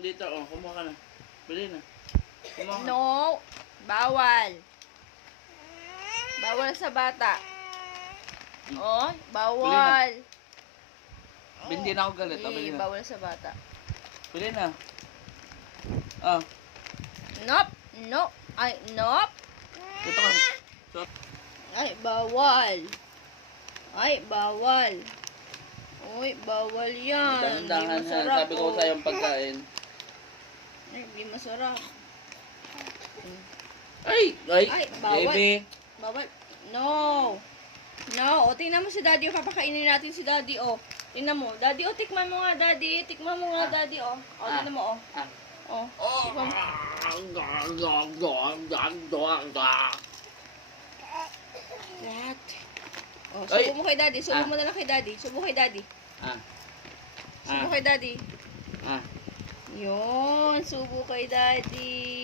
Dito, oh, kumuha ka na. Bili na. Kumuha ka. No. Bawal. Bawal sa bata. Oh, bawal. Hindi na ako galit. Oh, bili na. Bawal sa bata. Bili na. Ah, Nope. No. Ay, nope. ito ka. So, Ay, bawal. Ay, bawal. Uy, bawal yan. dahan-dahan Hindi yan. masarap, Sabi ko oh. sa'yo yung pagkain. Ay, hindi masarap. Ay! Ay! Ay, bawal. Baby! Bawal. No. No. O, tingnan mo si Daddy. O, papakainin natin si Daddy. O, tingnan mo. Daddy, o, tikman mo nga, Daddy. Tikman mo nga, Daddy. O, tingnan mo, o. Ah. O, tikman mo. What? O, Ay. subo mo kay Daddy. Subo mo na lang kay Daddy. Subo kay Daddy. Ah. Subo kay Daddy. Ah. Yun. Subo kay Daddy.